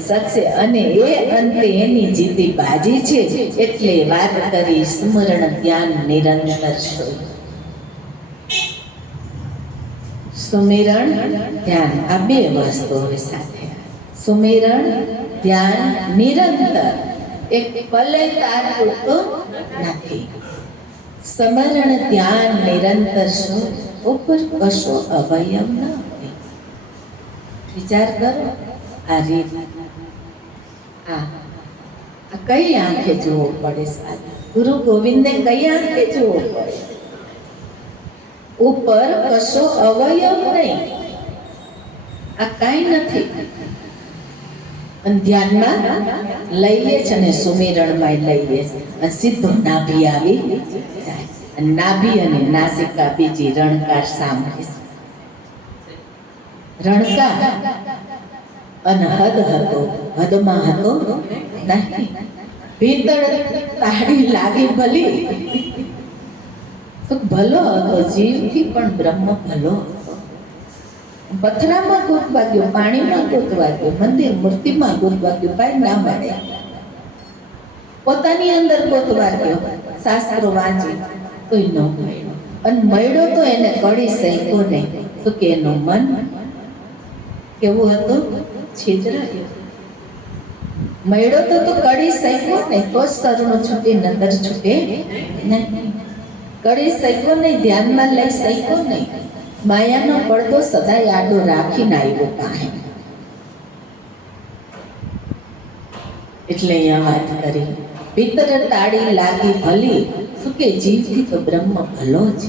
શકશે. અને એ અંતે એની જીતી બાજી છે. એટલે વાત કરી સ્મરણ ધ્યાન નિરંતર શોધ. સુમિરણ ધ્યાન આ બે વસ્તુઓ સાથે. સુમિરણ ધ્યાન નિરંતર, એક પલે તારતું તો નથી. સ્મરણ ધ્યાન નિરંતર શોધ, ઉપર કશો અવયવ ન. વિચાર કરો આ રીત. આ કઈ આંખે જોવું પડે? ગુરુ ગોવિંદને કઈ આંખે જોવું પડે? ઉપર કશો અવયવ નહીં, આ કઈ નથી. અને ધ્યાનમાં લઈએ છે અને સુમિરણમાં લઈએ છે અને સીધો નાભી આવી જાય. અને નાભી અને નાસિકા બીજી રણકાર સાંભળે છે. રણકાર અને હદ હતો, હદમાં હતો નહીં. ભીતળ તાળી લાગી ભલી તો ભલો હતો, જીવથી પણ બ્રહ્મ ભલો હતો. પથરામાં ગોતવા ગયો, પાણીમાં ગોતવા ગયો, મંદિર મૂર્તિમાં ગોતવા ગયો, ભાઈ ના મળે. પોતાની અંદર ગોતવા ગયો, શાસ્ત્રો વાંચી તોય ન મળ્યો. અને મળ્યો તો એને કડી સહ્યો નહીં. તો કે એનું મન કેવું હતું? છિદ્ર. મળ્યો તો કડી સહ્યો નહીં, તો જ શરણું છૂટે, નદર છૂટે નહીં. કડી સહ્યો નહીં, ધ્યાનમાં લઈ સહ્યો નહીં. માયાનો પડદો સદાય આડો રાખીને આવ્યો પાસે. એટલે અહીંયા વાત કરી, ભીતર તાળી લાગી ભલી, શું કે જીવથી તો બ્રહ્મ ભલો છે.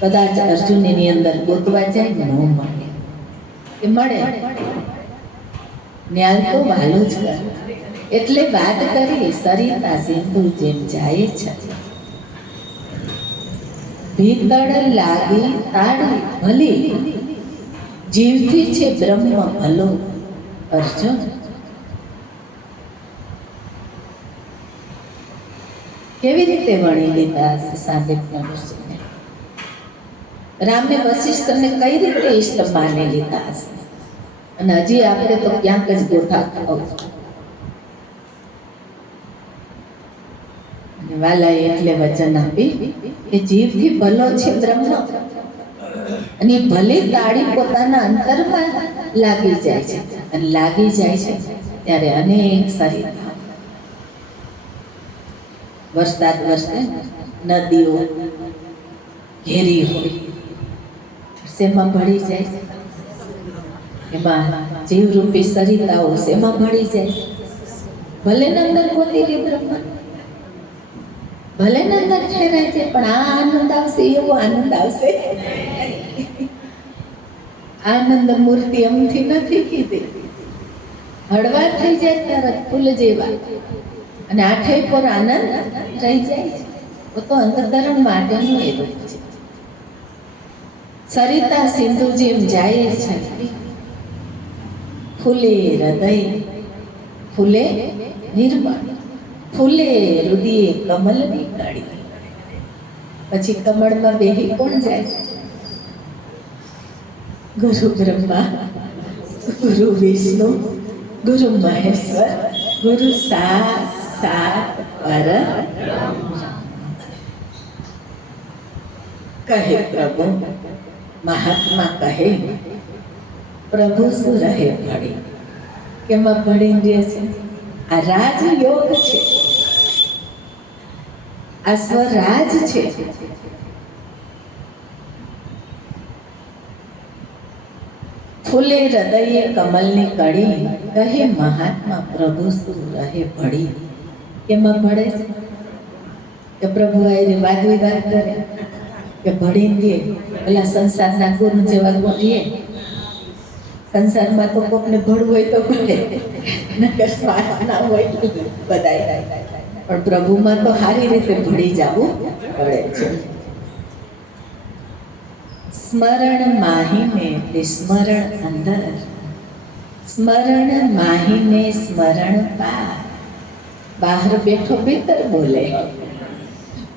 કદાચ અર્જુનની અંદર ગોતવા જાય ન મળે, એ મળે ન્યાલ તો વાલો જ કરે. એટલે વાત કરી સરિતા સિંધુ જેમ જાય છે. ભીતળ લાગી તાળી ભલી, જીવથી છે બ્રહ્મ ભલો. અર્જુન કેવી રીતે વણી લીધા સાંદીપના ઋષિને? રામને વશિષ્ઠને કઈ રીતે ઇષ્ટ માની લીધા હશે? અને હજી આપણે તો ક્યાંક જ ગોથા ખાવ. અને વાલાએ એટલે વચન આપી કે જીવથી ભલો છે બ્રહ્મ. અને ભલે તાળી પોતાના અંતરમાં લાગી જાય છે, અને લાગી જાય છે ત્યારે અનેક સરિતા, વરસાદ વરસે, નદીઓ ઘેરી હોય, શેમાં ભળી જાય છે? એમાં જીવરૂપી સરિતાઓ શેમાં ભળી જાય? ભલે અંદર પોતી રે બ્રહ્મ, ભલે અંદર ઠેરાય છે, પણ આ આનંદ આવશે, એવો આનંદ આવશે. આનંદ મૂર્તિ અમથી નથી કીધી, હળવા થઈ જાય તરત ફૂલ જેવા, અને આઠે પર આનંદ રહી જાય છે. તો અંતઃકરણ માટેનું એ રૂપ છે. સરિતા સિંધુ જેમ જાય છે, ફૂલે હૃદય, ફૂલે નિર્મળ, ફૂલે હૃદય કમલની કળી. પછી કમળમાં બેહી કોણ જાય? ગુરુ બ્રહ્મા, ગુરુ વિષ્ણુ, ગુરુ મહેશ્વર, ગુરુ સાક્ષાત પરબ્રહ્મ કહે પ્રભુ. મહાત્મા કહે પ્રભુ શું રહે ભળી? કેમાં ભળી રહે છે? આ રાજયોગ છે, આ સ્વરાજ છે. ફૂલે હૃદયે કમલની કડી, કહે મહાત્મા પ્રભુ શું રહે ભળી? કેમાં ભળે છે? કે પ્રભુ આ વાદ વિવાદ કરે કે ભળી દે? પેલા સંસારના ગુરુ જેવા બોલીએ, સંસારમાં તો કોકને ભળવું હોય તો ભળે, નકર સ્વાદ ના હોય બધાય. પણ પ્રભુમાં તો સારી રીતે ભળી જવું પડે છે. સ્મરણ માહીને વિસ્મરણ અંદર, સ્મરણ માહીને સ્મરણ પાર. બહાર બેઠો ભીતર બોલે,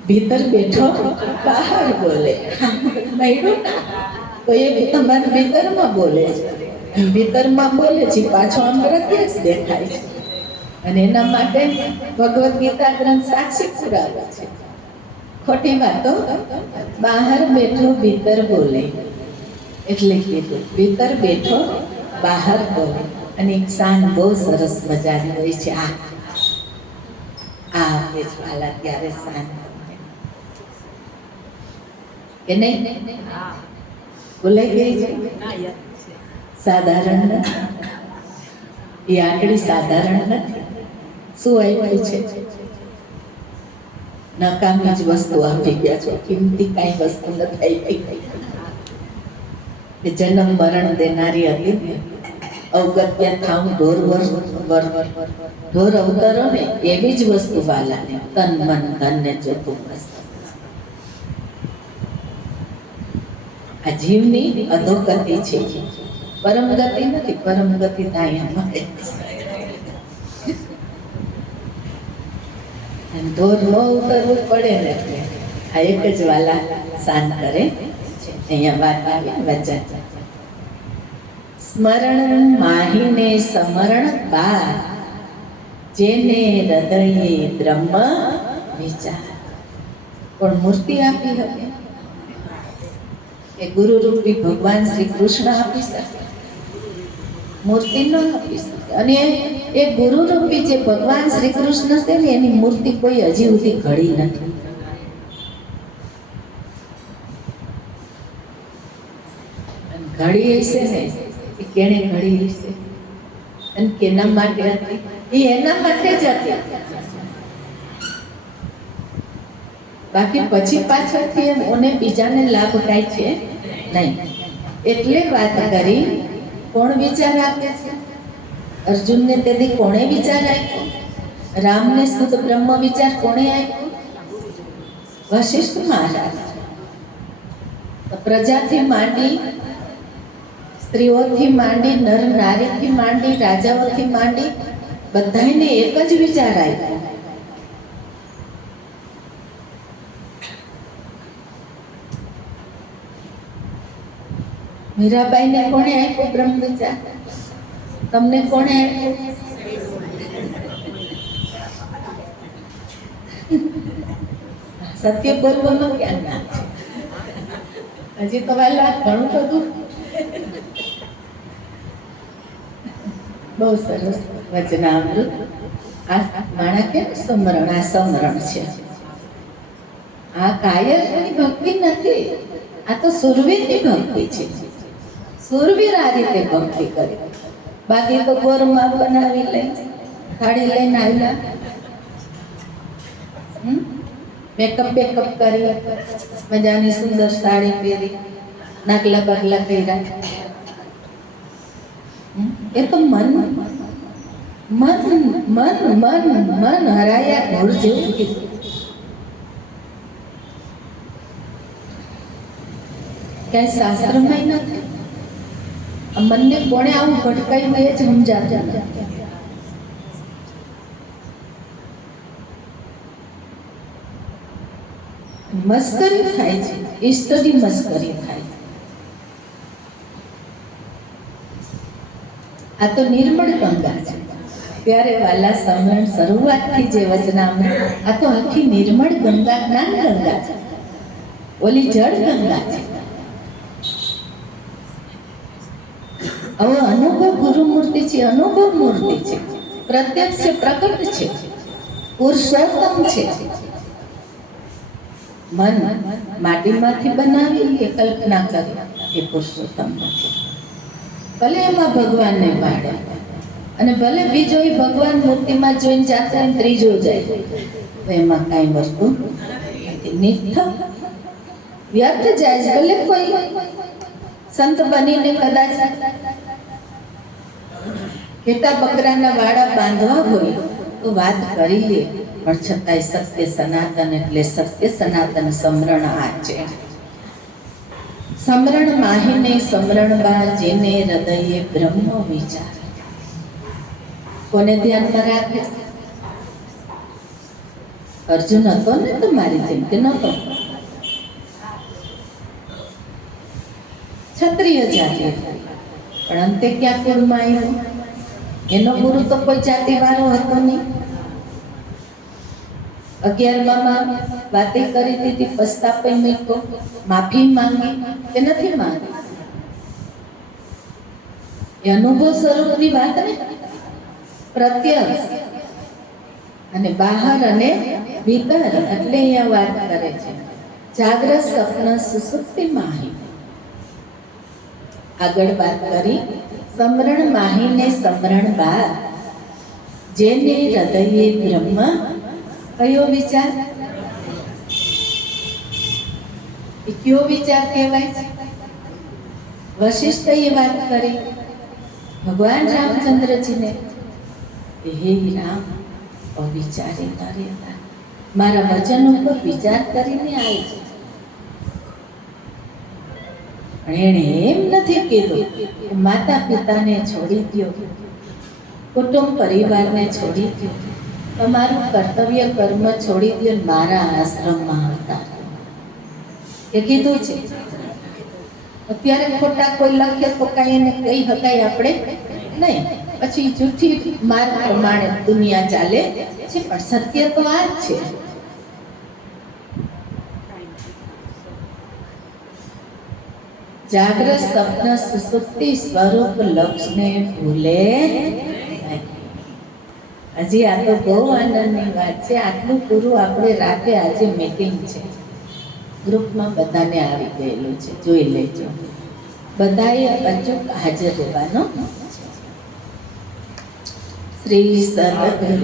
ભીતર બેઠો બહાર બોલે. તો એ તમારા ભીતરમાં બોલે છે, ભીતરમાં બોલે છે, પાછો આમ પ્રત્યક્ષ દેખાય છે. અને એના માટે ભગવદ્ ગીતા ગ્રંથ સાક્ષી પુરાવો છે. ખોટી વાતો બહાર બેઠો ભીતર બોલે એટલે કીધું, ભીતર બેઠો બહાર બોલે. અને એક સાન બહુ સરસ મજાની હોય છે. આ વેચવાલા ત્યારે સાન કે નહીં બોલાઈ ગઈ છે. સાધારણ નથી, એ આટલી સાધારણ નથી. શું આવ્યું છે? નકામી જ વસ્તુ આપી ગયા છો, કિંમતી કઈ વસ્તુ નથી આવી. જન્મ મરણ દેનારી હતી, અવગત્ય થાવ ઢોર અવતરો ને એવી જ વસ્તુ વાલાને તન મન ધન ને જોતું મસ્ત. આ જીવની અધોગતિ છે, પરમ ગતિ નથી. પરમ ગતિ ત્યાં મળે. ઢોર ન ઉતરવું પડે ને એટલે આ એક જ વાલા શાન કરે. અહીંયા વાત આવે વચન, સ્મરણ માહીને સમરણ પાર, જેને હૃદયે બ્રહ્મ વિચાર. પણ મૂર્તિ આપી હતી કે ગુરુ રૂપી ભગવાન શ્રી કૃષ્ણ આપી શકે? મૂર્તિ ન આપી શકે. અને એ ગુરુ રૂપી જે ભગવાન શ્રી કૃષ્ણ છે ને, એની મૂર્તિ કોઈ હજી સુધી ઘડી નથી. ઘડી હશે ને એ કેણે ઘડી હશે અને કેના માટે હતી? એ એના માટે જ હતી. બાકી પછી પાછળથી એમ ઓને બીજાને લાભ થાય છે નહીં. એટલે વાત કરી, કોણ વિચાર આપે છે? અર્જુનને તેથી કોણે વિચાર આપ્યો? રામને શુદ્ધ બ્રહ્મ વિચાર કોણે આપ્યો? વશિષ્ઠ મહારાજ. પ્રજાથી માંડી, સ્ત્રીઓથી માંડી, નર નારીથી માંડી, રાજાઓથી માંડી, બધાને એક જ વિચાર આપ્યો. મીરાબાઈને કોણે આપ્યો બ્રહ્મ વિચાર? તમને કોણે આપ્યો? સત્ય બોલવામાં ક્યાં ના છે? હજી તો વાલા ઘણું બધું. બહુ સરસ વચનામૃત. આ માણા કે સમરણ, આ સમરણ છે. આ કાયરની ભક્તિ નથી, આ તો સુરવીરની ભક્તિ છે. સુરવીર આ રીતે ભક્તિ કરે. બાકી તો ગોરમાં બનાવી લઈ, થાળી લઈને આવ્યા, મેકઅપ બેકઅપ કરી, મજાની સુંદર સાડી પહેરી, નાકલા પગલા કર્યા. એ તો મન હરાયા ઘોડ જેવું કીધું. ક્યાંય શાસ્ત્રમાં નથી. મનને કોણે આવું ભટકાયું એ જ સમજાતું નથી. મસ્કરી થાય છે, ઈષ્ટની મસ્કરી થાય છે. આ તો નિર્મળ ગંગા છે. ત્યારે વાલા સમરણ શરૂઆતથી જે વચનામૃત, આ તો આખી નિર્મળ ગંગા, જ્ઞાન ગંગા છે. ઓલી જળ ગંગા છે. હવે અનુભવ ગુરુ મૂર્તિ છે, અનુભવ મૂર્તિ છે, પ્રત્યક્ષ છે, પ્રકટ છે, પુરુષોત્તમ છે. મન માટીમાંથી બનાવી એ કલ્પના કરી એ પુરુષોત્તમ નથી. ભલે એમાં ભગવાનને પાડે અને ભલે બીજો ભગવાન મૂર્તિમાં જોઈને જાતા ત્રીજો જાય, તો એમાં કાંઈ વસ્તુ નિષ્ઠ વ્યર્થ જાય. ભલે કોઈ સંત બનીને કદાચ ઘેટા બકરાના વાડા બાંધવા હોય તો વાત કરી લે, પણ છતાંય સત્ય સનાતન એટલે સત્ય સનાતન સમરણ આ છે. સમરણ માહીને સમરણ બા જેને હૃદયે બ્રહ્મ વિચાર. કોને ધ્યાનમાં રાખે? અર્જુન હતો ને તો મારી જેમ કે નતો. ક્ષત્રિય જાતિ, પણ અંતે ક્યાં કુળમાં આવ્યો? એનો ગુરુ તો કોઈ જાતિ વાળો હતો નહીં. 11માં વાતે કરી દીધી, પસ્તાપે મૂકો, માફી માંગી કે નથી માંગી? એ અનુભવ સ્વરૂપની વાત ને, પ્રત્યક્ષ અને બહાર અને ભીતર, એટલે અહીંયા વાત કરે છે. જાગ્રત સ્વપ્ન સુષુપ્તિ માહી. આગળ વાત કરી સમરણ માહીને સમરણ બાદ જેને હૃદયે બ્રહ્મ. કયો વિચાર? એ કયો વિચાર કહેવાય? વશિષ્ઠએ વાત કરી ભગવાન રામચંદ્રજીને, હે રામ, અવિચારી ન રહેતા, મારા વચન ઉપર વિચાર કરીને આવી છે. પણ એણે એમ નથી કીધું કે માતા પિતાને છોડી દો, કુટુંબ પરિવારને છોડી દો, તમારું કર્તવ્ય કર્મ છોડી દો, મારા આશ્રમમાં આવતા. એ કીધું છે. અત્યારે ખોટા કોઈ લખે તો કઈ એને કહી શકાય આપણે નહીં, પછી જૂઠી માર્ગ પ્રમાણે દુનિયા ચાલે છે, પણ સત્ય તો આ જ છે. જાગ્રત સ્વપ્ન સુષુપ્તિ સ્વરૂપ લક્ષને ભૂલે. હજી આ તો બહુ આનંદની વાત છે. આટલું પૂરું આપણે રાતે આજે મીટિંગ છે, ગ્રુપમાં બધાને આવી ગયેલું છે, જોઈ લેજો. બધાએ અચૂક હાજર રહેવાનો. શ્રી સદગુરુ